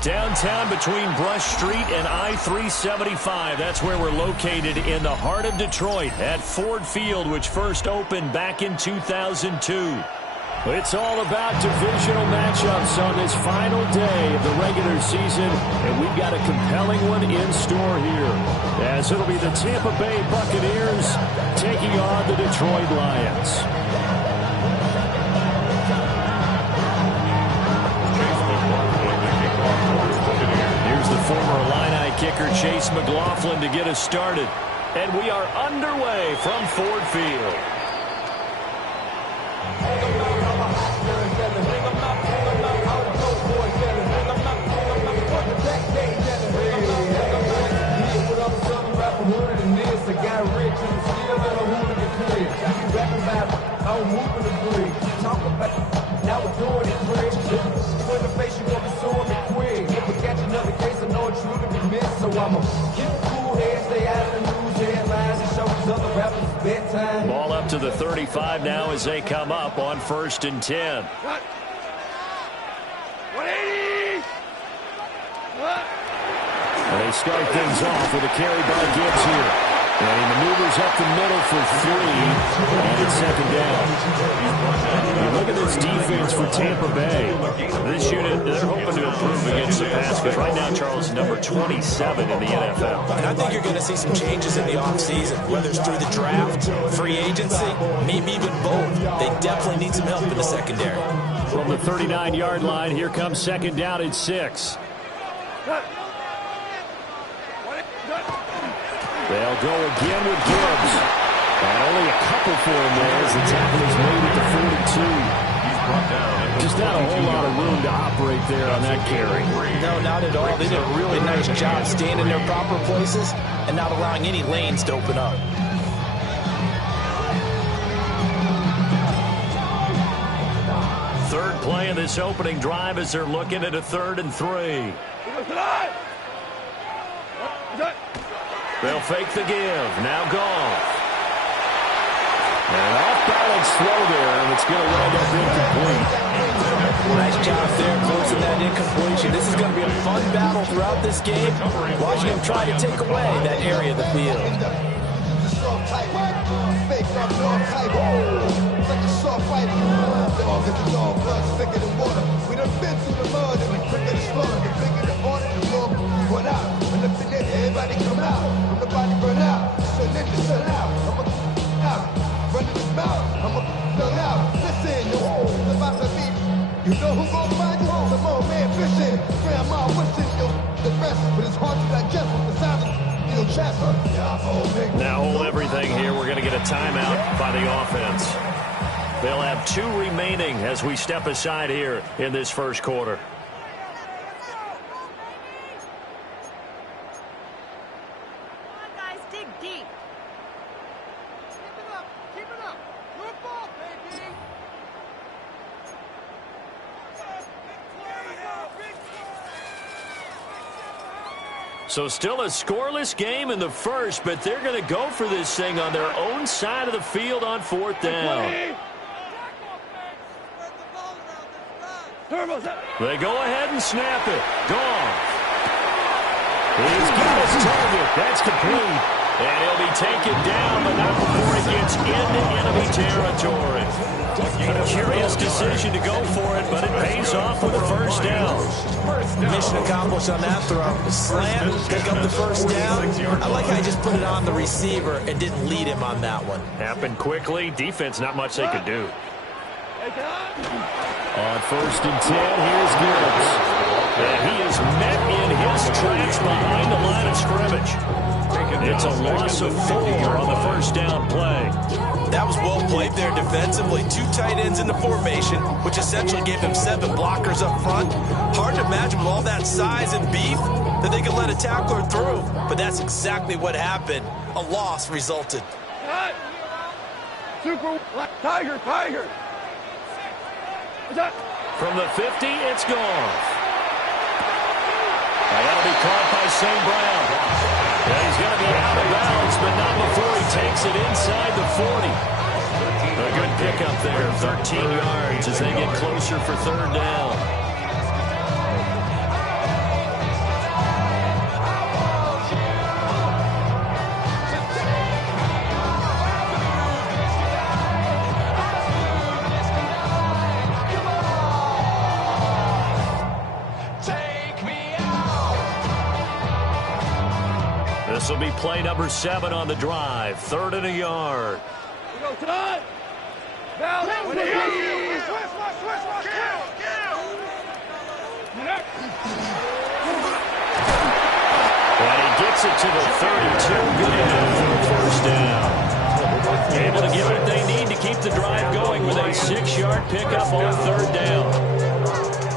Downtown between Brush Street and I-375. That's where we're located in the heart of Detroit at Ford Field, which first opened back in 2002. It's all about divisional matchups on this final day of the regular season, and we've got a compelling one in store here, as it'll be the Tampa Bay Buccaneers taking on the Detroit Lions. Here's the former Illini kicker Chase McLaughlin to get us started, and we are underway from Ford Field. Ball up to the 35 now as they come up on 1st and 10. And they start things off with a carry by Gibbs here. And he maneuvers up the middle for 3, and it's 2nd down. And look at this defense for Tampa Bay. This unit, they're hoping to improve against the pass, because right now, Charles, number 27 in the NFL. And I think you're going to see some changes in the offseason, whether it's through the draft, free agency, maybe even both. They definitely need some help in the secondary. From the 39-yard line, here comes 2nd down at 6. They'll go again with Gibbs. And only a couple for him there as the tackle is made at the 42. Just not a whole lot of room to operate there on that carry. No, not at all. They did a really nice job staying in their proper places and not allowing any lanes to open up. Third play of this opening drive as they're looking at a 3rd and 3. They'll fake the give. Now Goff. And an off-balance throw there, and it's going to wind up incomplete. Nice job there, closing that incompletion. This is going to be a fun battle throughout this game. Watching him try to take away that area of the field. Everybody come out, from the body burn out, sun in the sun out, I'm out, running his mouth, I'm out, listen, it's about to be, you know who gon' find you, some old man fishing, grandma wishing, the rest, but it's hard to digest with the sound of, now hold everything here, we're going to get a timeout by the offense. They'll have 2 remaining as we step aside here in this first quarter. So still a scoreless game in the first, but they're going to go for this thing on their own side of the field on 4th down. They go ahead and snap it. Goff. He's got his target. That's complete. And he'll be taken down, but not before he gets into enemy territory. A curious decision to go for it, but it pays off with a 1st down. Mission accomplished on that throw. Slam, pick up the 1st down. I like how he just put it on the receiver and didn't lead him on that one. Happened quickly. Defense, not much they could do. On 1st and 10, here's Gibbs. And he is met in his tracks behind the line of scrimmage. It's a loss of 4 on the 1st down play. That was well played there defensively. 2 tight ends in the formation, which essentially gave him 7 blockers up front. Hard to imagine with all that size and beef that they could let a tackler through. But that's exactly what happened. A loss resulted. Super Tiger. From the 50, it's gone. That'll be caught by St. Brown. Yeah, he's going to be out of bounds, but not before he takes it inside the 40. A good pickup there, 13 yards as they get closer for 3rd down. be play number 7 on the drive. 3rd and a yard. Go tonight. Now, and he gets it to the 32. Good enough for the first down. Able to get what they need to keep the drive going with a 6-yard pickup on 3rd down.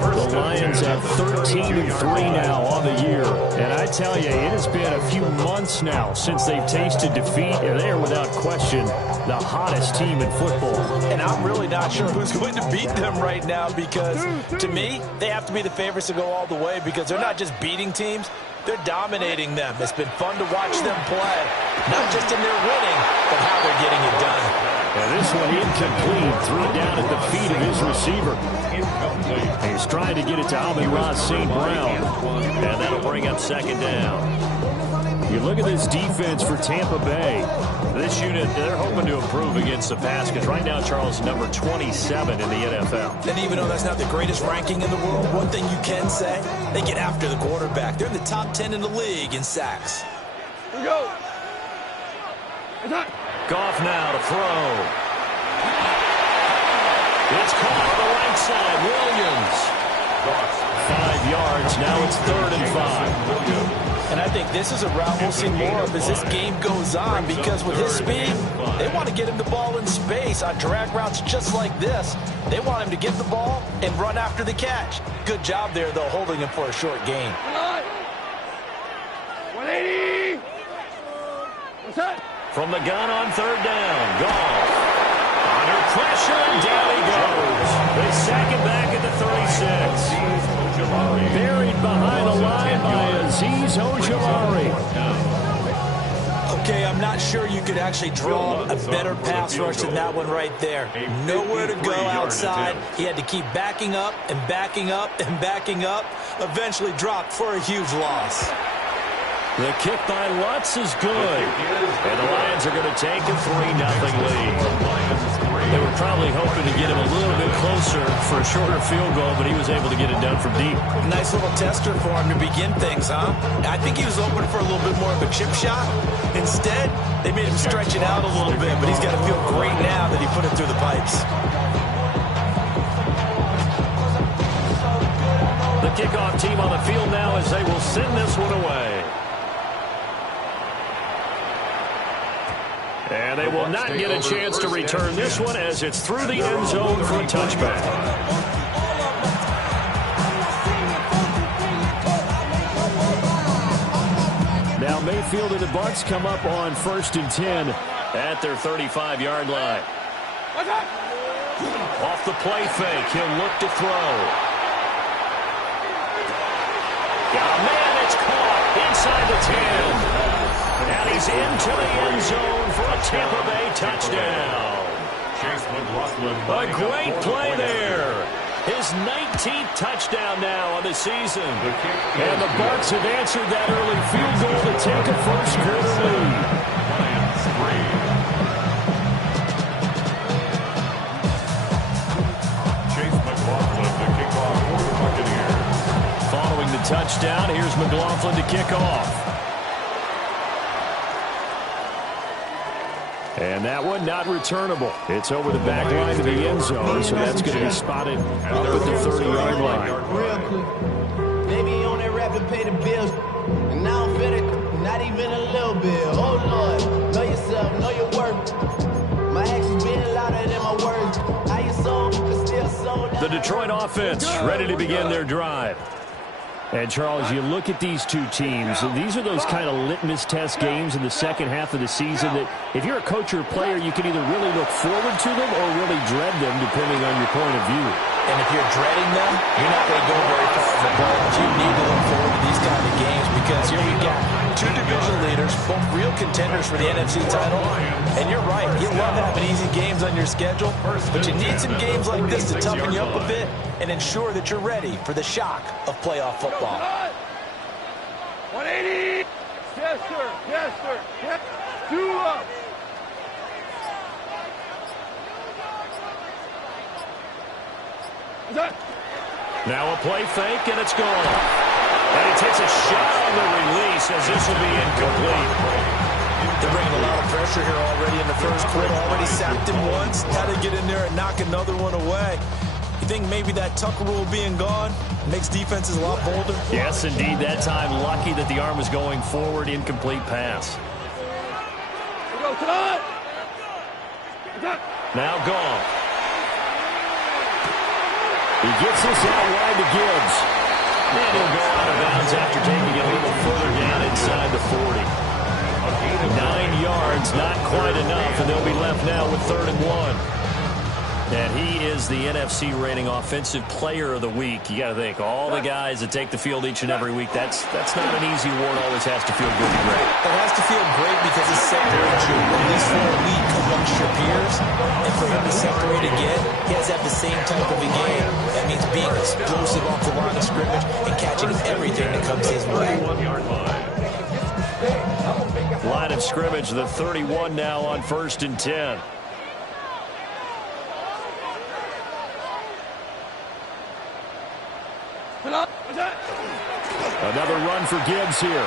The Lions at 13-3 now on the year. And I tell you, it has been a few months now since they've tasted defeat, and they are without question the hottest team in football. And I'm really not sure who's going to beat them right now because, to me, they have to be the favorites to go all the way because they're not just beating teams, they're dominating them. It's been fun to watch them play, not just in their winning, but how they're getting it done. And this one incomplete, threw it down at the feet of his receiver. He's trying to get it to Amon-Ra St. Brown, and that'll bring up 2nd down. You look at this defense for Tampa Bay. This unit, they're hoping to improve against the pass because right now, Charles, number 27 in the NFL. And even though that's not the greatest ranking in the world, one thing you can say, they get after the quarterback. They're in the top 10 in the league in sacks. here we go. Goff now to throw. It's caught on the right side. Williams. 5 yards. Now it's 3rd and 5. And I think this is a route we'll see more of as this game goes on because with his speed, they want to get him the ball in space on drag routes just like this. They want him to get the ball and run after the catch. Good job there, though, holding him for a short gain. 180. What's that? From the gun on 3rd down. Goff. Under pressure, and down he goes. They sack him back at the 36. Buried behind the line by Azeez Ojulari. Okay, I'm not sure you could actually draw a better pass rush than that one right there. Nowhere to go outside. He had to keep backing up and backing up and backing up. Eventually dropped for a huge loss. The kick by Lutz is good. And the Lions are going to take a 3-0 lead. They were probably hoping to get him a little bit closer for a shorter field goal, but he was able to get it done from deep. Nice little tester for him to begin things, huh? I think he was open for a little bit more of a chip shot. Instead, they made him stretch it out a little bit, but he's got to feel great now that he put it through the pipes. The kickoff team on the field now as they will send this one away. And they will not get a chance to return this one as it's through the end zone for a touchback. Now Mayfield and the bucs come up on 1st and 10 at their 35-yard line. Off the play fake, he'll look to throw. Oh, man, it's caught inside the 10. And he's into the end zone for a Tampa Bay touchdown. A great play there. His 19th touchdown now on the season. And the bucs have answered that early field goal to take a first-quarter lead. Following the touchdown, here's McLaughlin to kick off. And that one not returnable. It's over the back line of the end zone, so that's going to be spotted up at the 30-yard line. Real quick. Maybe on that rap to pay the bills. And now I'm fitted, not even a little bit. Oh, Lord, know yourself, know your worth. My actions being louder than my words. How you sold, but still sold out. The Detroit offense ready to begin their drive. And, Charles, you look at these two teams, and these are those kind of litmus test games in the second half of the season that if you're a coach or a player, you can either really look forward to them or really dread them, depending on your point of view. And if you're dreading them, you're not going to go very far in the ball. But you need to look forward to these kind of games because here we got two division leaders, both real contenders for the NFC title. And you're right, you love having easy games on your schedule, but you need some games like this to toughen you up a bit and ensure that you're ready for the shock of playoff football. 180. Yes, sir. Yes, sir. Yes. 2 up. Now a play fake, and it's gone. And he takes a shot on the release as this will be incomplete. pressure here already in the first quarter. Already sacked him once. Had to get in there and knock another one away. You think maybe that Tucker rule being gone makes defenses a lot bolder? Yes, indeed. That time, lucky that the arm was going forward. Incomplete pass. Now Goff. He gets this out wide to Gibbs. And he'll go out of bounds after taking it a little further down inside the 40. 9 yards, not quite enough, and they'll be left now with 3rd and 1. And he is the NFC rating Offensive Player of the Week. You got to think, all the guys that take the field each and every week, that's not an easy award. Always has to feel good and great. It has to feel great because it separates you, at least for a week, amongst your peers. And for him to separate again, he has to have the same type of a game. That means being explosive off the line of scrimmage and catching everything that comes his way. Line of scrimmage, the 31 now on 1st and 10. Another run for Gibbs here. And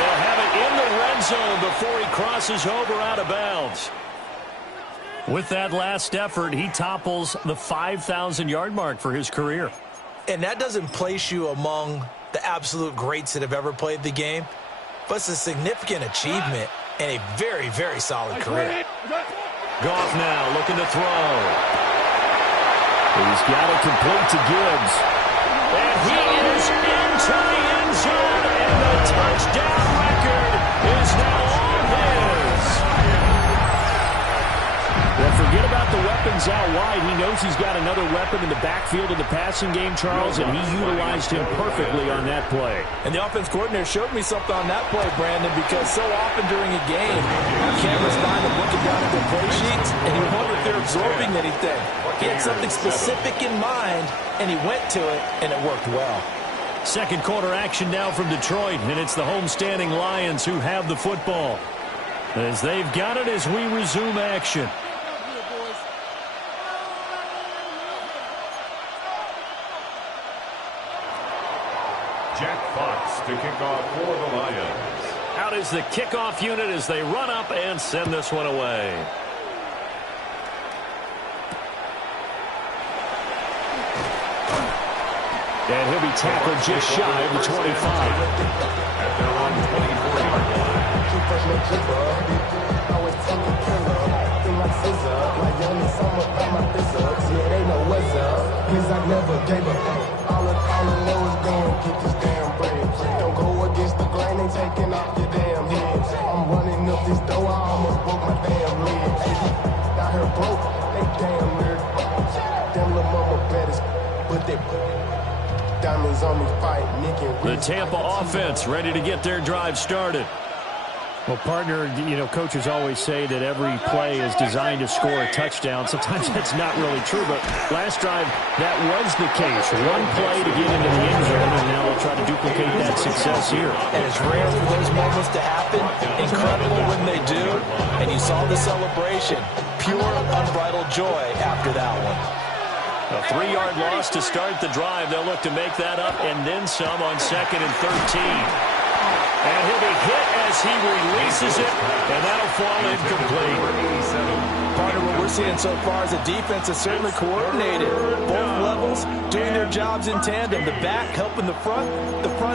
he'll have it in the red zone before he crosses over out of bounds. With that last effort, he topples the 5,000-yard mark for his career. And that doesn't place you among the absolute greats that have ever played the game, but it's a significant achievement and a very, very solid career. Goff now looking to throw. He's got it complete to Gibbs. And he is into the end zone, and the touchdown record is now all his. Well, forget about the weapons out wide. He knows he's got another weapon in the backfield of the passing game, Charles, and he utilized him perfectly on that play. And the offense coordinator showed me something on that play, Brandon, because so often during a game, our cameras find them looking down at their play sheets, and you wonder if they're absorbing anything. He had something specific in mind, and he went to it, and it worked well. Second quarter action now from Detroit, and it's the homestanding Lions who have the football. As they've got it as we resume action. Jack Fox to kick off for the Lions. Out is the kickoff unit as they run up and send this one away. And he'll be tackled just shy of the 25. At their own 24-yard line. Don't go against the grain and taking off your damn heads. I'm running up this door, I almost broke my damn legs. Out here broke, they damn near. Damn little mama better, but they diamonds on me fight, Nick and the Tampa offense ready to get their drive started. Well, partner, coaches always say that every play is designed to score a touchdown. Sometimes that's not really true, but last drive, that was the case. One play to get into the end zone, and now they'll try to duplicate that success here. And it's rare for those moments to happen. Incredible when they do. And you saw the celebration. Pure, unbridled joy after that one. A 3-yard loss to start the drive. They'll look to make that up and then some on 2nd and 13. And he'll be hit as he releases it, and that'll fall incomplete. Part of what we're seeing so far is a defense that's certainly coordinated. Both levels doing their jobs in tandem. The back helping the front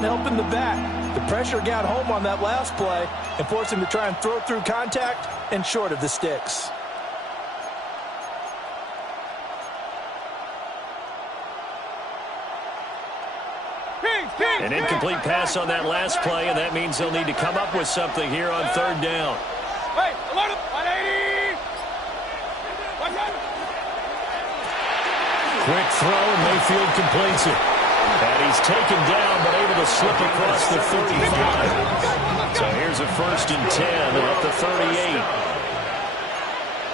helping the back. The pressure got home on that last play and forced him to try and throw through contact and short of the sticks. An incomplete pass on that last play, and that means they'll need to come up with something here on 3rd down. Quick throw, and Mayfield completes it. And he's taken down, but able to slip across the 35. So here's a 1st and 10 at the 38.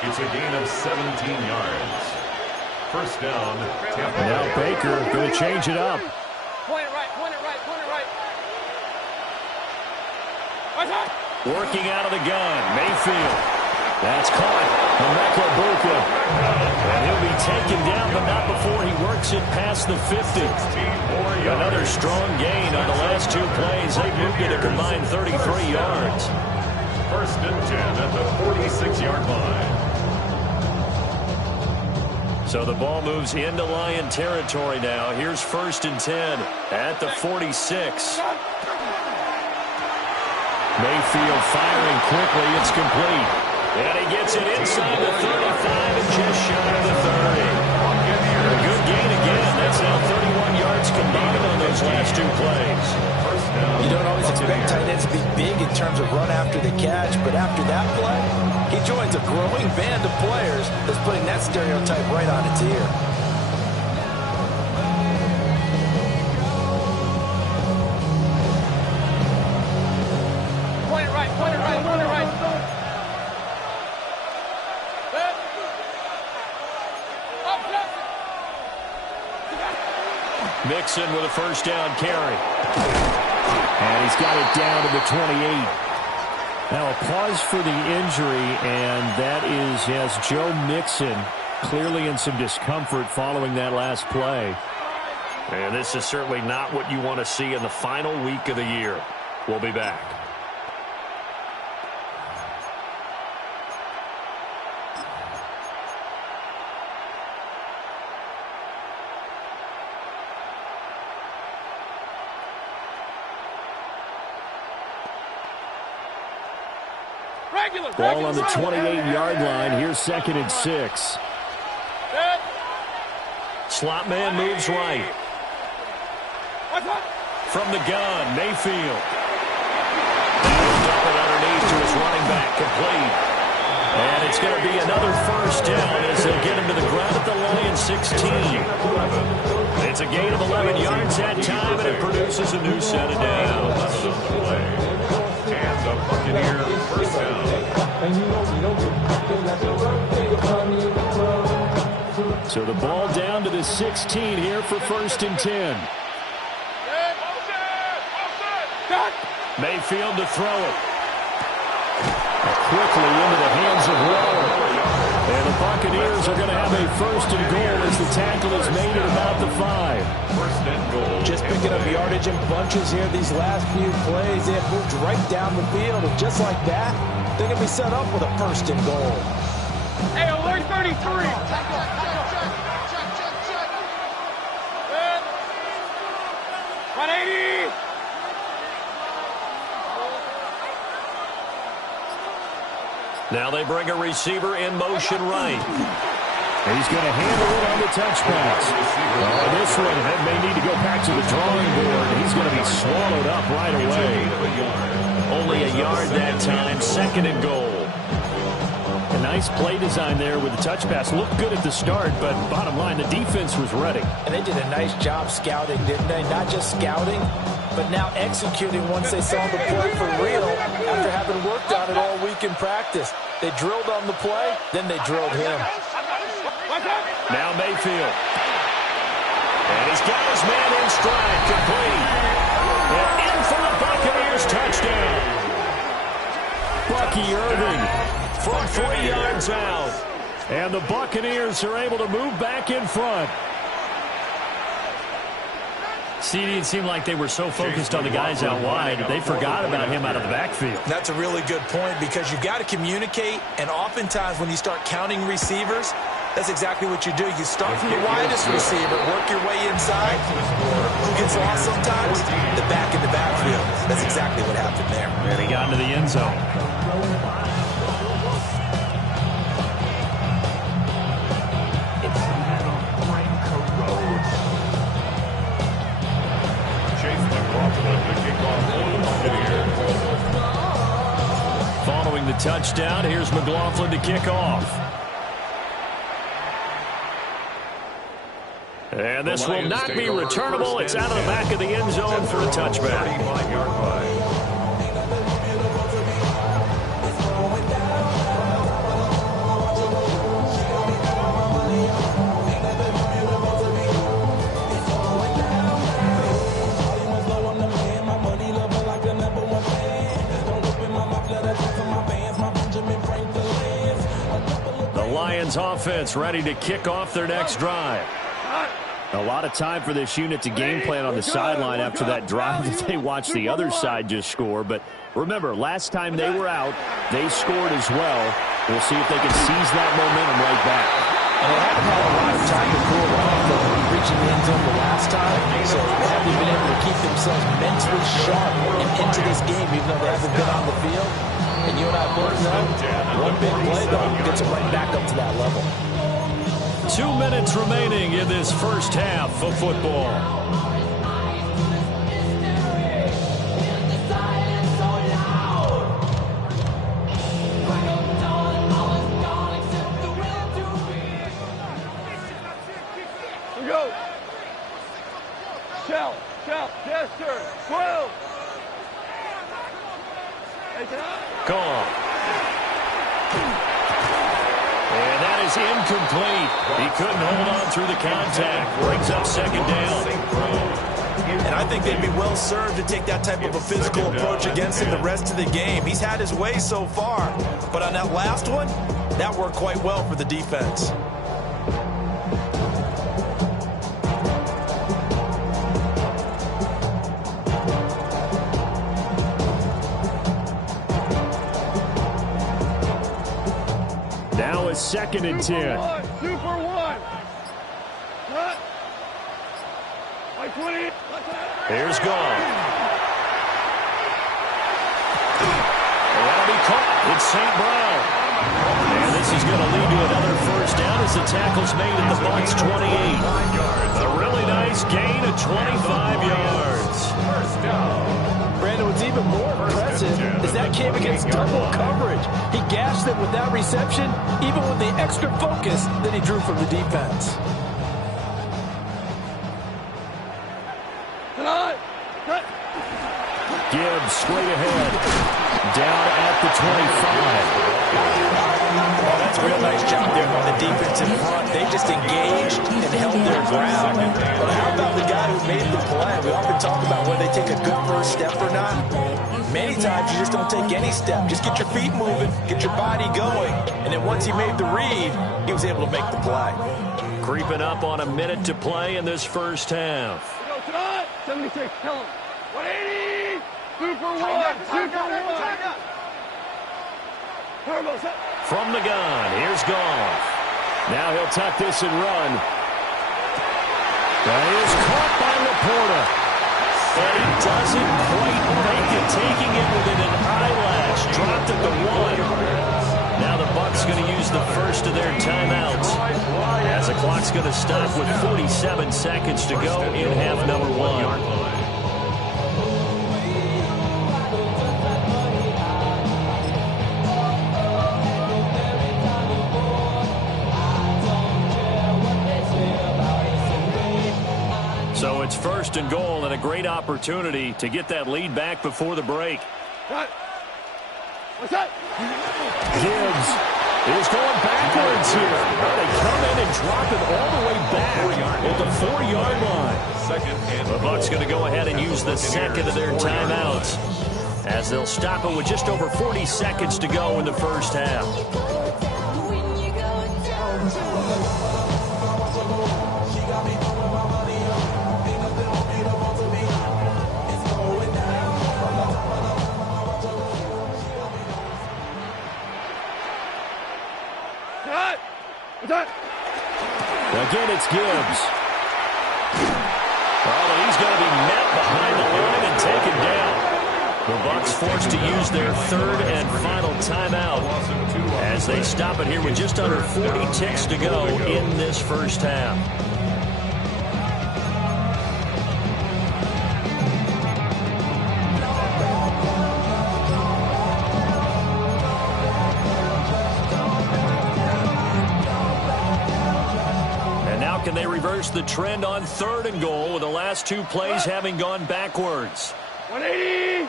It's a gain of 17 yards. First down, Tampa. Now Baker going to change it up. Point it right, point it right, point it right. Working out of the gun, Mayfield. That's caught. Buka. And he'll be taken down, but not before he works it past the 50. Another strong gain on the last 2 plays. They've moved it a combined 33 yards. First and 10 at the 46-yard line. So the ball moves into Lion territory now. Here's first and 10 at the 46. Mayfield firing quickly. It's complete. And he gets it inside the 35 and just shy of the 30. A good gain again. That's now 31 yards combined on those last two plays. You don't always expect tight ends to be big in terms of run after the catch, but after that play, he joins a growing band of players that's putting that stereotype right on its ear. Point it right, point it right, point it right. Mixon with a first down carry. And he's got it down to the 28. Now a pause for the injury, and that is, yes, Joe Mixon clearly in some discomfort following that last play. And this is certainly not what you want to see in the final week of the year. We'll be back. Ball on the 28-yard line. Here's second and 6. Slot man moves right. From the gun, Mayfield. He'll dump it underneath to his running back, complete. And it's going to be another first down as they'll get him to the ground at the Lions 16. It's a gain of 11 yards that time, and it produces a new set of downs. And the Buccaneers first down. So the ball down to the 16 here for first and 10. Mayfield to throw it. Quickly into the hands of Rowe. And the Buccaneers are going to have a first and goal as the tackle is made at about the 5. First and goal. Just picking up yardage in bunches here these last few plays. They have moved right down the field, and just like that, they're going to be set up with a first and goal. Hey, alert 33. Check. 180. Now they bring a receiver in motion right. He's going to handle it on the touch pass. This one may need to go back to the drawing board. He's going to be swallowed up right away. Only a yard that time, second and goal. A nice play design there with the touch pass. Looked good at the start, but bottom line, the defense was ready. And they did a nice job scouting, didn't they? Not just scouting, but now executing once they saw the play for real after having worked on it all week in practice. They drilled on the play, then they drilled him. Now Mayfield. And he's got his man in stride, complete. And in for the Buccaneers touchdown. Bucky Irving from 3 yards out. And the Buccaneers are able to move back in front. CD, it seemed like they were so focused on the guys out wide, they forgot about him out of the backfield. That's a really good point because you've got to communicate, and oftentimes when you start counting receivers, that's exactly what you do. You start from the widest receiver, work your way inside. Who gets lost sometimes? The back in the backfield. That's exactly what happened there. And he got into the end zone. Following the touchdown, here's McLaughlin to kick off. And this will not be returnable. It's out of the back of the end zone for a touchback. The Lions offense ready to kick off their next drive. A lot of time for this unit to game plan on the sideline after that drive that they watched the other side just score. But remember, last time they were out, they scored as well. We'll see if they can seize that momentum right back. And they haven't had a lot of time to cool off from reaching the end zone the last time. So they haven't been able to keep themselves mentally sharp and into this game, even though they haven't been on the field. And you and I both know, one big play, though, gets them right back up to that level. 2 minutes remaining in this first half of football. Go. Shell, gesture, 12. Call. And that is incomplete. He couldn't hold on through the contact. Brings up second down. And I think they'd be well served to take that type of a physical approach against him the rest of the game. He's had his way so far. But on that last one, that worked quite well for the defense. Now it's 2nd and 10. Super one. Cut. Like 20. Here's Goff. That'll be caught. It's St. Brown. And this is going to lead to another first down as the tackle's made at the Bucs 28. A really nice gain of 25 yards. First down. Brandon, what's even more impressive is that came against double coverage. He gashed them with that reception, even with the extra focus that he drew from the defense. Gibbs straight ahead. Down at the 25. Well, that's a real nice job there by the defensive front. They just engaged and held their ground. But how about the guy who made the play? We often talk about whether they take a good first step or not. Many times you just don't take any step. Just get your feet moving, get your body going. And then once he made the read, he was able to make the play. Creeping up on a minute to play in this first half. 76, kill him. 180. Super one. Turbo set. From the gun, here's Goff. Now he'll tuck this and run. That is caught by Laporta. And he doesn't quite make it, taking it within an eyelash. Dropped at the 1. Now the Bucs going to use the first of their timeouts, as the clock's going to stop with 47 seconds to go in half number 1. So it's 1st and goal, and a great opportunity to get that lead back before the break. What's that? Gibbs is going backwards here. They come in and drop it all the way back at the 4-yard line. The Bucs going to go ahead and use the second of their timeouts, as they'll stop it with just over 40 seconds to go in the first half. Again, it's Gibbs. Well, and he's going to be met behind the line and taken down. The Bucs forced to use their 3rd and final timeout, as they stop it here with just under 40 ticks to go in this first half. Can they reverse the trend on 3rd and goal with the last 2 plays having gone backwards? 180.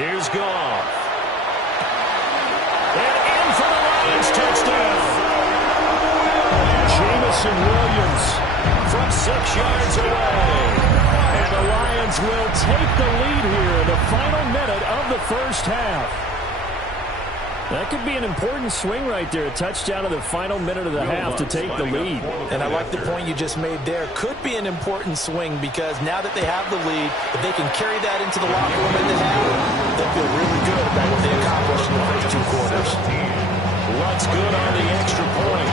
Here's Goff. And in for the Lions touchdown. Jamison Williams from 6 yards away. And the Lions will take the lead here in the final minute of the first half. That could be an important swing right there. A touchdown in the final minute of the half to take the lead. And I like the point you just made there. Could be an important swing because now that they have the lead, if they can carry that into the locker room in the half, they'll feel really good about what they accomplished in the first 2 quarters. Luck's good on the extra point.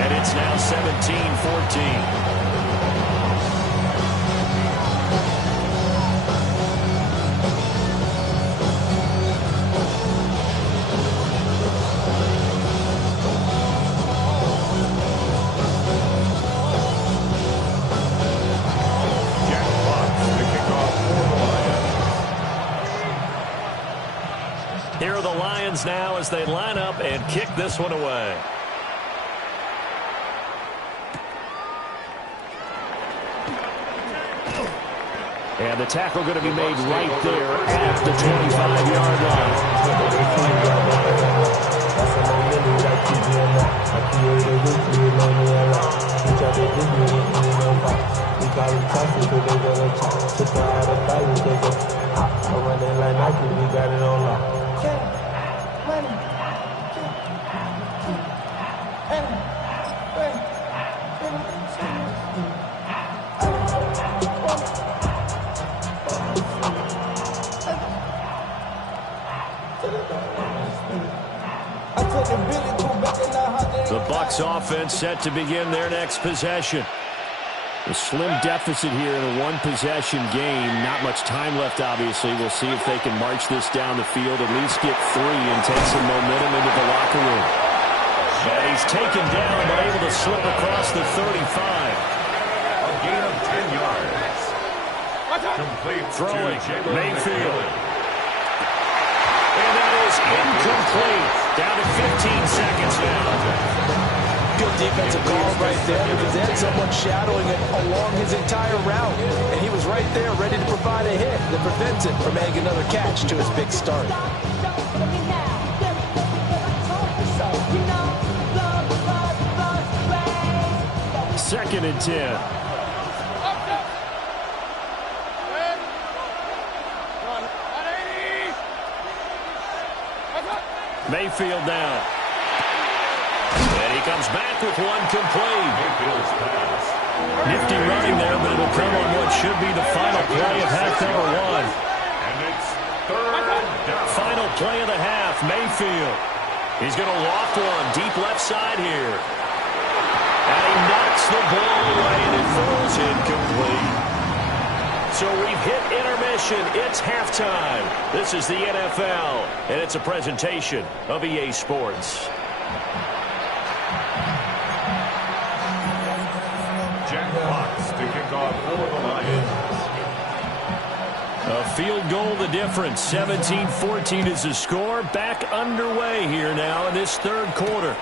And it's now 17-14. Here are the Lions now as they line up and kick this one away. And the tackle going to be made right there at the 25-yard line. The Bucs offense set to begin their next possession. A slim deficit here in a one-possession game. Not much time left, obviously. We'll see if they can march this down the field, at least get 3 and take some momentum into the locker room. And he's taken down, but able to slip across the 35. A gain of 10 yards. Complete Throwing, to Mayfield. And that is incomplete. Down to 15 seconds now. Good defensive call right there because they had someone shadowing it along his entire route. And he was right there ready to provide a hit that prevents him from adding another catch to his big start. Second and 10. Mayfield now. And he comes back with one complete. Mayfield's pass. Nifty running there, but it'll come on what should be the final play of half number 1. And it's third down. Final play of the half, Mayfield. He's going to loft one deep left side here. And he knocks the ball away, and it falls incomplete. So we've hit intermission. It's halftime. This is the NFL, and it's a presentation of EA Sports. Jack Fox to kick off for the Lions. A field goal the difference. 17-14 is the score. Back underway here now in this third quarter.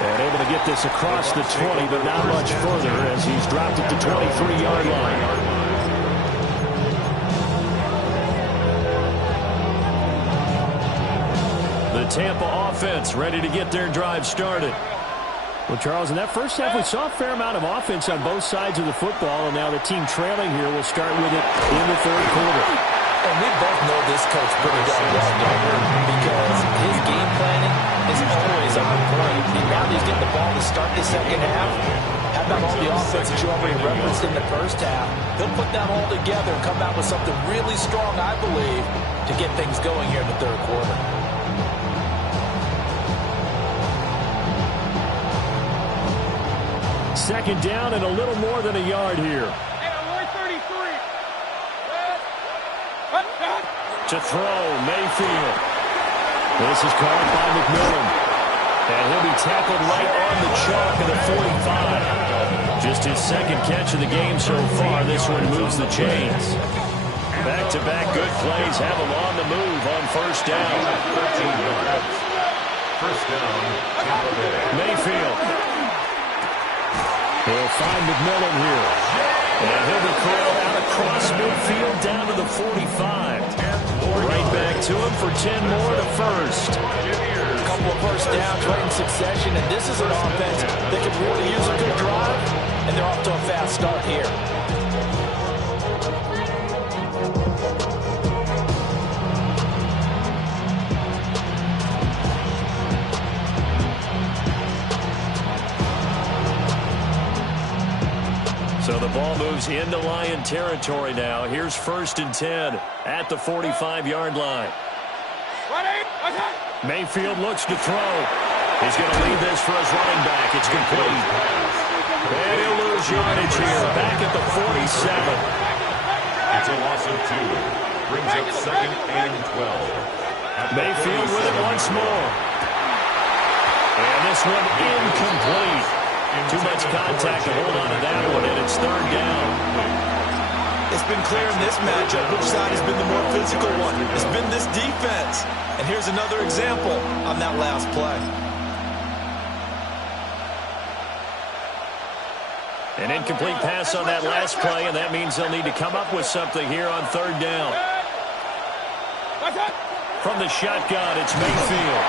And able to get this across the 20, but not much further as he's dropped it to 23-yard line. The Tampa offense ready to get their drive started. Well, Charles, in that first half, we saw a fair amount of offense on both sides of the football, and now the team trailing here will start with it in the third quarter. And we both know this coach pretty darn well, because his game planning is always on point. And now he's getting the ball to start the second half. How about all the offense that you already referenced in the first half? He'll put that all together and come out with something really strong, I believe, to get things going here in the third quarter. Second down and a little more than a yard here. To throw, Mayfield. This is called by McMillan. And he'll be tackled right on the chalk of the 45. Just his second catch of the game so far. This one moves the chains. Back-to-back good plays have him on the move on first down. 13 yards. First down, Tampa Bay. Mayfield. He'll find McMillan here. And he'll be called out across midfield down to the 45. Right back to him for 10 more to first. A couple of first downs right in succession, and this is an offense that could really use a good drive, and they're off to a fast start here. So the ball moves into Lion territory now. Here's 1st and 10 at the 45-yard line. Mayfield looks to throw. He's going to lead this for his running back. It's complete. And he'll lose yardage here. Back at the 47. It's a loss of 2. Brings up 2nd and 12. Mayfield with it once more. And this one incomplete. Too much contact to hold on to that one, and it's 3rd down. It's been clear in this matchup which side has been the more physical one. It's been this defense. And here's another example on that last play. An incomplete pass on that last play, and that means they'll need to come up with something here on 3rd down. From the shotgun, it's Mayfield.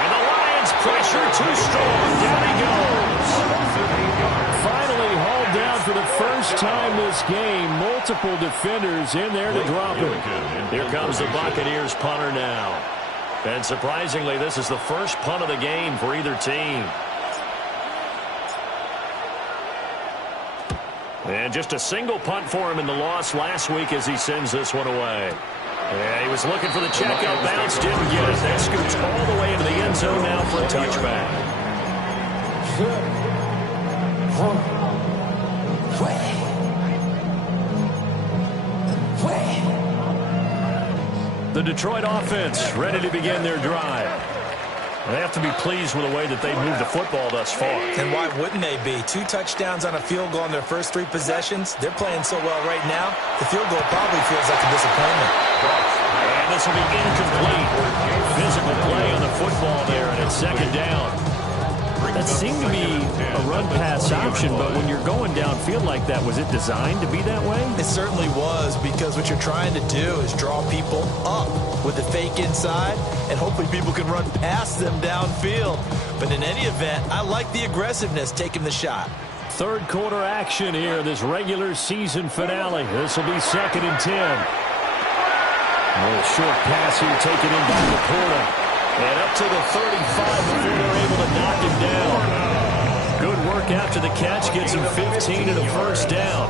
And the Lions pressure too strong. Down he goes. Finally hauled down for the first time this game. Multiple defenders in there to drop him. Here comes the Buccaneers punter now. And surprisingly, this is the first punt of the game for either team. And just a single punt for him in the loss last week as he sends this one away. And he was looking for the checkout bounce, didn't get it. That scoots all the way into the end zone now for a touchback. The Detroit offense ready to begin their drive. They have to be pleased with the way that they moved the football thus far. And why wouldn't they be? 2 touchdowns on a field goal in their first 3 possessions. They're playing so well right now, the field goal probably feels like a disappointment. And this will be incomplete. Physical play on the football there, and it's 2nd down. That seemed to be a run-pass option, but when you're going downfield like that, was it designed to be that way? It certainly was, because what you're trying to do is draw people up with the fake inside, and hopefully people can run past them downfield. But in any event, I like the aggressiveness taking the shot. 3rd quarter action here, this regular season finale. This will be 2nd and 10. A little short pass here taken in by Laporta. And up to the 35 before they're able to knock him down. Good work after the catch. Gets him 15 and a 1st down.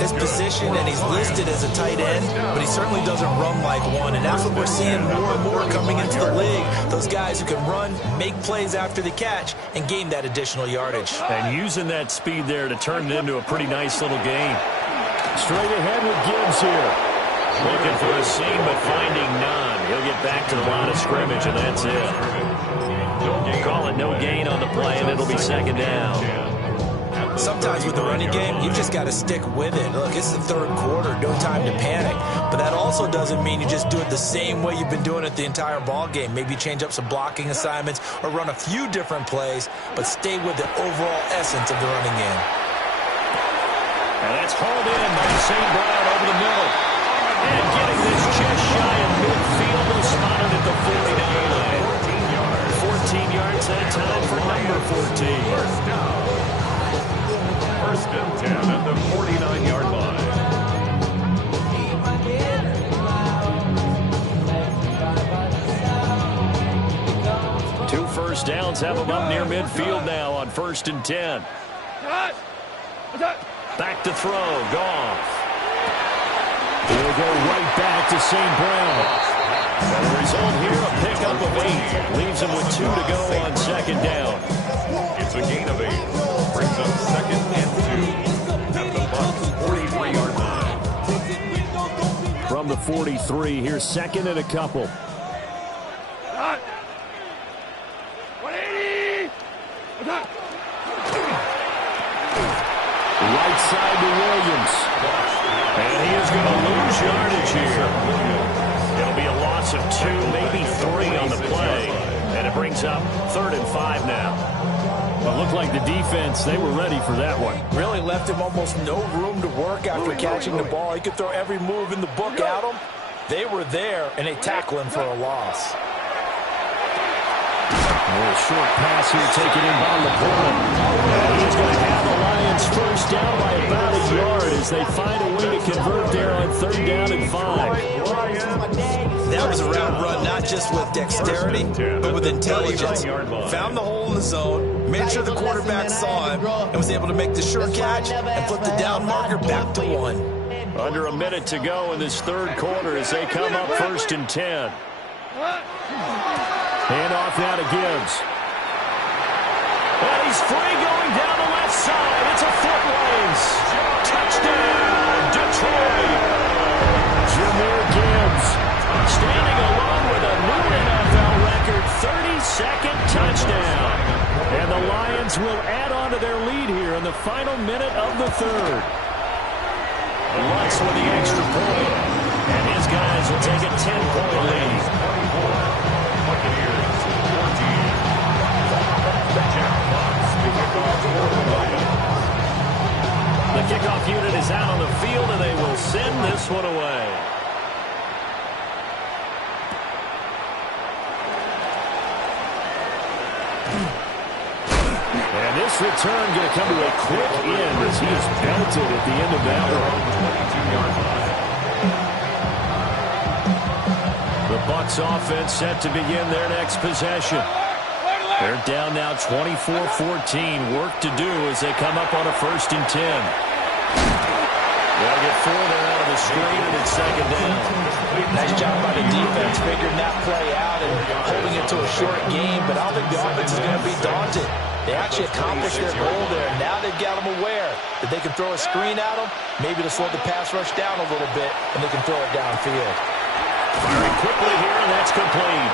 His position, and he's listed as a tight end, but he certainly doesn't run like one. And that's what we're seeing more and more coming into the league. Those guys who can run, make plays after the catch, and gain that additional yardage. And using that speed there to turn it into a pretty nice little game. Straight ahead with Gibbs here. Looking for a seam, but finding none. He'll get back to the line of scrimmage, and that's it. Call it no gain on the play, and it'll be 2nd down. Sometimes with the running game, you just got to stick with it. Look, it's the 3rd quarter, no time to panic. But that also doesn't mean you just do it the same way you've been doing it the entire ball game. Maybe change up some blocking assignments or run a few different plays, but stay with the overall essence of the running game. And that's hauled in by St. Brown over the middle. And getting this just shy of midfield, was spotted at the 49 line. 14 yards that time for number 14. First down. 1st and 10 at the 49-yard line. 2 first downs have them up near midfield now on 1st and 10. Back to throw, Goff. He'll go right back to St. Brown. And the result here, a pickup of 8. Leaves him with 2 to go on 2nd down. It's a gain of 8. Brings up 2nd and 2 at the Bucs 43-yard line. From the 43, here's 2nd and a couple. 180! Right side to Williams. And he is going to lose yardage here. It'll be a loss of 2, maybe 3 on the play. And it brings up 3rd and 5 now. Well, it looked like the defense, they were ready for that one. Really left him almost no room to work after catching the ball. He could throw every move in the book at him. They were there, and they tackle him for a loss. A short pass here taken in by LeBron. And he's going to have the Lions first down by about a yard as they find a way to convert there on 3rd down and 5. That was a route run, not just with dexterity, but with intelligence. Found the hole in the zone, made sure the quarterback saw him, and was able to make the sure catch and flip the down marker back to 1. Under a minute to go in this 3rd quarter as they come up 1st and 10. Hand off now to Gibbs. And he's free going down the left side. It's a foot race. Touchdown, Detroit. Jahmyr Gibbs standing alone with a new NFL record 32nd touchdown. And the Lions will add on to their lead here in the final minute of the 3rd. Lutz with the extra point. And his guys will take a 10-point lead. The kickoff unit is out on the field, and they will send this one away. And this return going to come to a quick end as he is belted at the end of that one. The Bucs offense set to begin their next possession. They're down now 24-14. Work to do as they come up on a 1st and 10. They'll get 4 there out of the screen, and it's 2nd down. Nice job by the defense figuring that play out and holding it to a short game, but I don't think the offense is going to be daunted. They actually accomplished their goal there. Now they've got them aware that they can throw a screen at them, maybe to slow the pass rush down a little bit, and they can throw it downfield. Firing quickly here, and that's complete.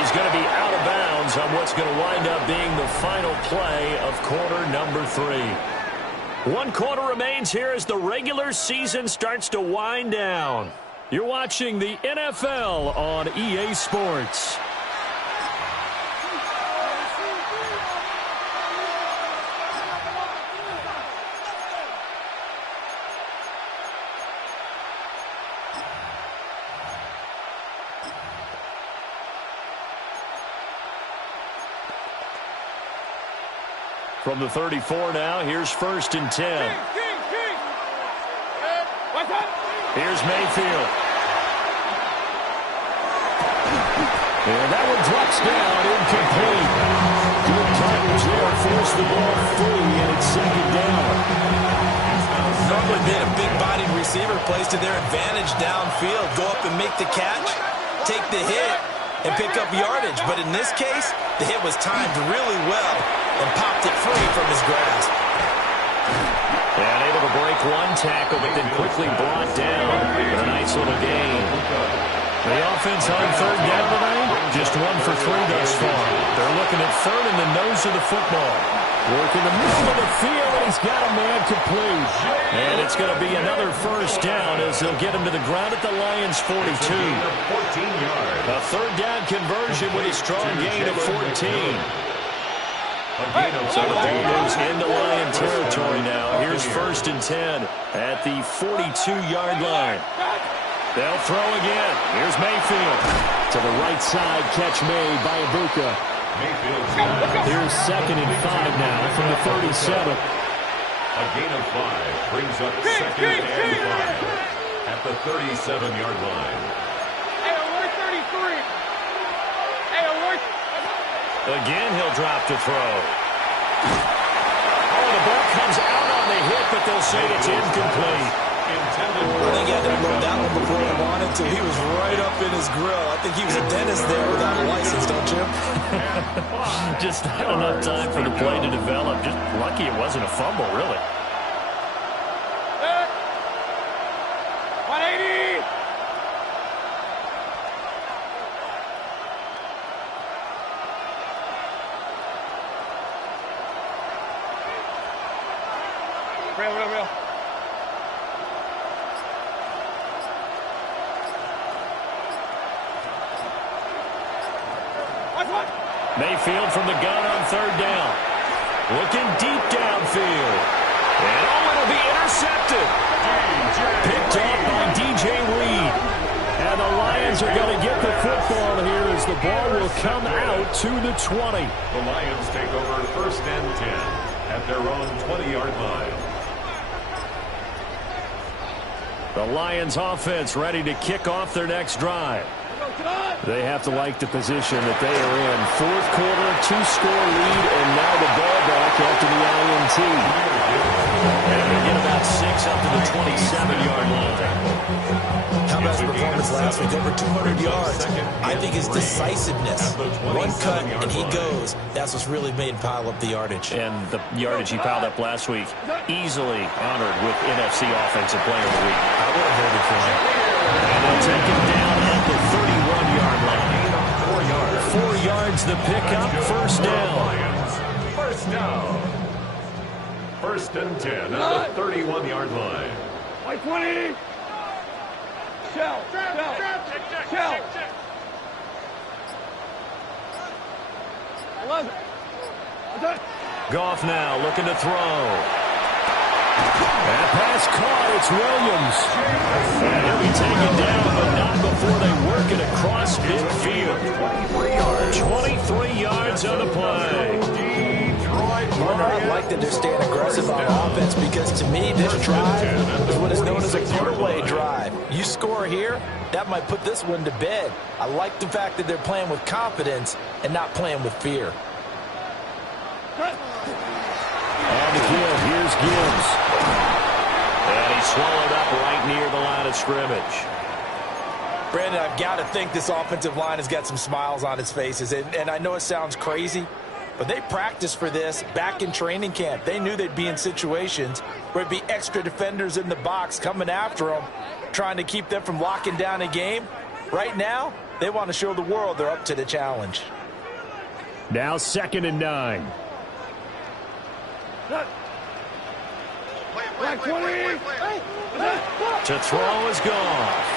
He's going to be out of bounds on what's going to wind up being the final play of quarter number 3. 1 quarter remains here as the regular season starts to wind down. You're watching the NFL on EA Sports. From the 34 now, here's 1st and 10. Here's Mayfield. And that one drops down, incomplete. Good coverage there, forced the ball free, and it's 2nd down. Normally being a big-bodied receiver plays to their advantage downfield. Go up and make the catch, take the hit, and pick up yardage. But in this case, the hit was timed really well and popped it free from his grasp. And able to break 1 tackle, but then quickly brought down with a nice little gain. The offense on 3rd down tonight, just 1 for 3 thus far. They're looking at 3rd in the nose of the football. Working the middle of the field, and he's got a man complete. And it's going to be another 1st down as they'll get him to the ground at the Lions' 42. A 3rd down conversion with a strong gain of 14. So the ball moves into Lion territory now. Here's 1st and 10 at the 42-yard line. They'll throw again. Here's Mayfield. To the right side, catch made by Ibuka. Here's 2nd and 5 now from the 37. A gain of 5 brings up 2nd and 5 at the 37-yard line. Hey, alert 33. Hey, alert. Again, he'll drop to throw. Oh, the ball comes out on the hit, but they'll say it's incomplete. I think he had to unload that one before he wanted to. He was right up in his grill. I think he was a dentist there without a license, don't you? Just not enough time for the play to develop. Just lucky it wasn't a fumble, really. 180. Real. Mayfield from the gun on 3rd down. Looking deep downfield. And it'll be intercepted. Picked up by DJ Reed. And the Lions are going to get the football here as the ball will come out to the 20. The Lions take over 1st and 10 at their own 20-yard line. The Lions offense ready to kick off their next drive. They have to like the position that they are in. 4th quarter, 2-score lead, and now the ball back after the INT. And they get about 6 up to the 27-yard line. How about his performance last week? Over 200 yards. I think his decisiveness. One cut, and he goes. That's what's really made him pile up the yardage. And the yardage he piled up last week, easily honored with NFC Offensive Player of the Week. I would have voted for him. And they'll take him down at the 31-yard line. 4 yards the pickup, 1st down. First down. 1st and 10 at the 31-yard line. Like 20. Shell. Shell. 11. Goff now looking to throw. That pass caught. It's Williams. And he'll be taken down, but not before they work it across midfield. 23 yards on the play. I like that they're staying aggressive on offense because, to me, this drive is what is known as a put-away drive. You score here, that might put this one to bed. I like the fact that they're playing with confidence and not playing with fear. On the give, here's Gibbs. And he's swallowed up right near the line of scrimmage. Brandon, I've got to think this offensive line has got some smiles on its faces. And I know it sounds crazy, but they practiced for this back in training camp. They knew they'd be in situations where it'd be extra defenders in the box coming after them, trying to keep them from locking down a game. Right now, they want to show the world they're up to the challenge. Now 2nd and 9. To throw is gone.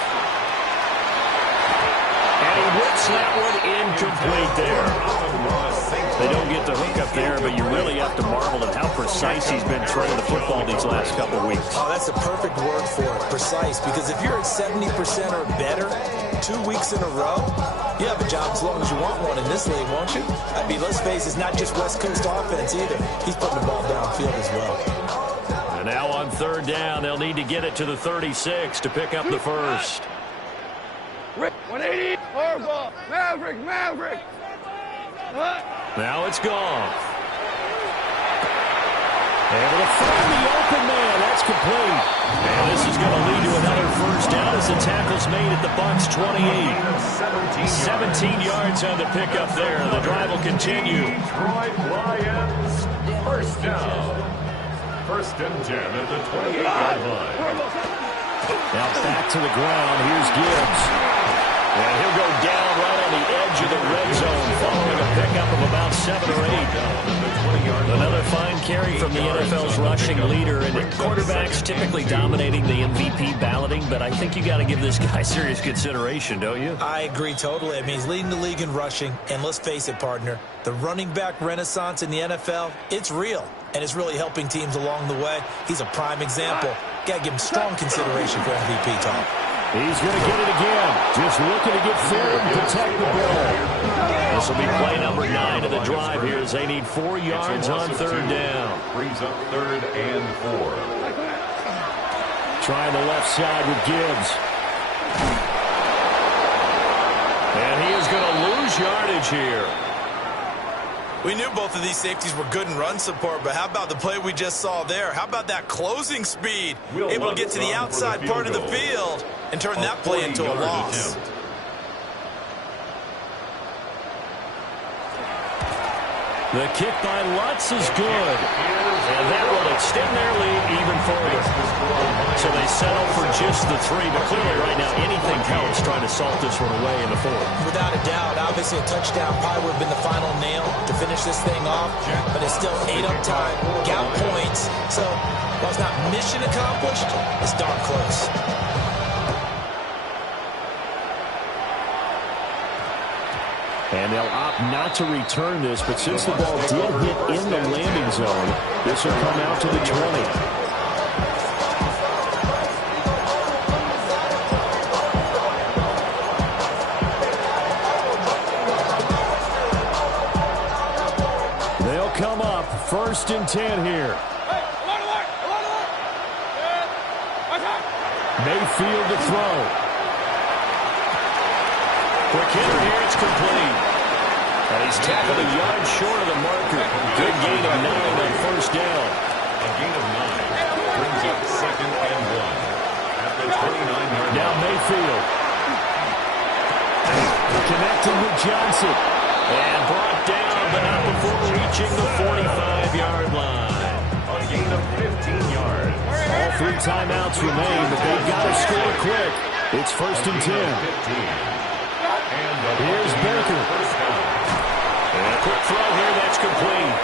And he whips that one incomplete there. They don't get the hook up there, but you really have to marvel at how precise he's been throwing the football these last couple of weeks. Oh, that's the perfect word for it, precise, because if you're at 70% or better 2 weeks in a row, you have a job as long as you want one in this league, won't you? I mean, let's face it, it's not just West Coast offense either. He's putting the ball downfield as well. And now on 3rd down, they'll need to get it to the 36 to pick up the first. 180. Horrible. Maverick. Now it's gone. Able to find the open man. That's complete. And this is going to lead to another first down as the tackle's made at the Bucs 28. 17 yards on the pickup there. The drive will continue. Detroit Lions, 1st down. 1st and 10 at the 28-yard line. Now back to the ground. Here's Gibbs. And he'll go down right on the edge of the red zone following a pickup of about 7 or 8. Another fine carry from the NFL's rushing leader, and quarterbacks typically dominating the MVP balloting, but I think you got to give this guy serious consideration, don't you? I agree totally. I mean, he's leading the league in rushing, and let's face it, partner, the running back renaissance in the NFL, it's real, and it's really helping teams along the way. He's a prime example. Got to give him strong consideration for MVP talk. He's going to get it again. Just looking to get forward and protect the ball. This will be play number 9 of the drive here as they need 4 yards on 3rd down. Brings up 3rd and 4. Trying the left side with Gibbs. And he is going to lose yardage here. We knew both of these safeties were good in run support, but how about the play we just saw there? How about that closing speed? Able to get to the outside part of the field and turn that play into a loss. The kick by Lutz is good. And that will extend their lead even further. So they settle for just the 3, but clearly right now anything counts trying to salt this one away in the 4th. Without a doubt, obviously a touchdown probably would have been the final nail to finish this thing off, but it's still 8 up time, got points, so while it's not mission accomplished, it's darn close. And they'll opt not to return this, but since the ball did hit in the landing zone, this will come out to the 20. up. 1st and 10 here. Mayfield to throw. Quick hitter here. It's complete. And he's tackled a yard short of the marker. Good gain of 9 on 1st down. A gain of 9 brings up 2nd and 1 at the 29-yard line. Now Mayfield. Connected with Johnson. And brought down, but not before reaching the 45-yard line. A gain of 15 yards. All 3 timeouts remain, but they've got to score quick. It's 1st and 10. Here's Baker. And a quick throw here, that's complete.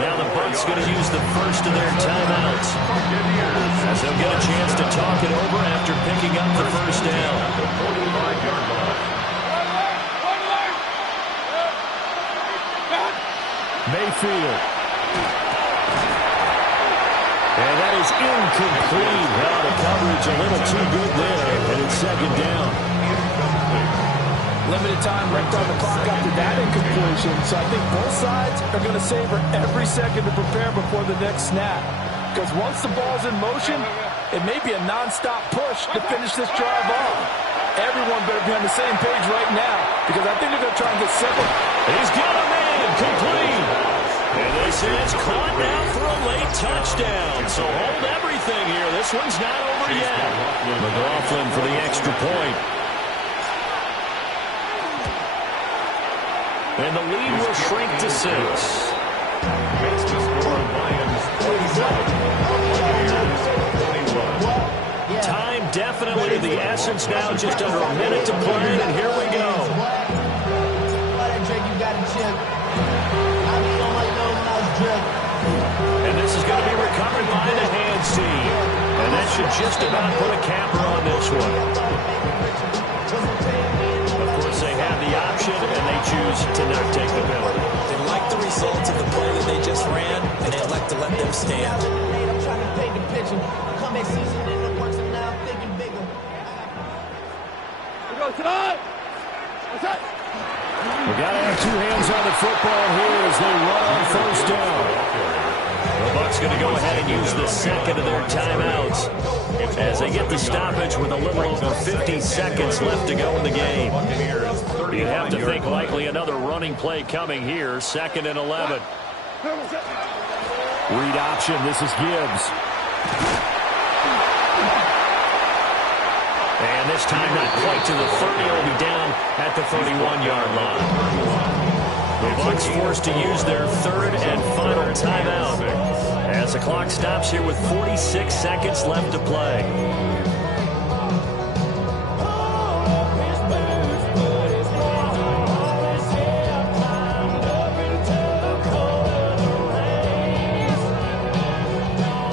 Now the Bucs going to use the first of their timeouts, as they'll get a chance to talk it over after picking up the 1st down. Mayfield. And that is incomplete. Well, the coverage a little too good there, and it's 2nd down. Limited time left on the clock after that incompletion, so I think both sides are going to savor every second to prepare before the next snap. Because once the ball's in motion, it may be a non-stop push to finish this drive off. Everyone better be on the same page right now, because I think they're going to try and get several. He's got a man, complete. And this is caught now for a late touchdown. So hold everything here. This one's not over yet. McLaughlin for the extra point. And the lead will shrink to 6. Makes the score Lions 27. Time definitely the essence now. Just under a minute to play, and here we go. And this is going to be recovered by the hands team. And that should just about put a capper on this one. Of course, they have the option, and they choose to not take the penalty. They like the results of the play that they just ran, and they elect to let them stand. We got to have 2 hands on the football here as they run on 1st down. The Bucs going to go ahead and use the 2nd of their timeouts as they get the stoppage with a little over 50 seconds left to go in the game. You have to think likely another running play coming here. 2nd and 11. Read option. This is Gibbs. And this time not quite to the 30. It'll be down at the 31-yard line. The Bucs forced to use their 3rd and final timeout as the clock stops here with 46 seconds left to play.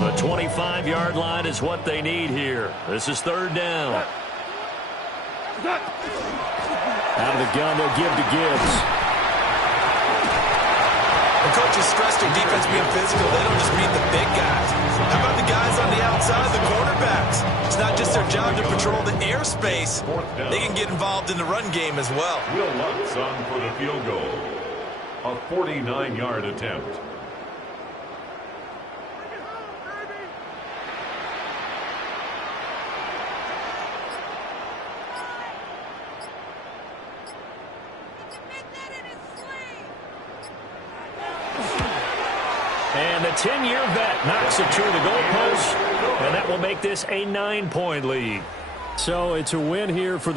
The 25-yard line is what they need here. This is 3rd down. Out of the gun, they'll give to Gibbs. The coaches stress their defense being physical. They don't just beat the big guys. How about the guys on the outside, the quarterbacks? It's not just their job to patrol the airspace. They can get involved in the run game as well. Will Lutz on for the field goal. A 49-yard attempt. And the 10-year vet knocks it to the goalpost, and that will make this a 9-point lead. So it's a win here for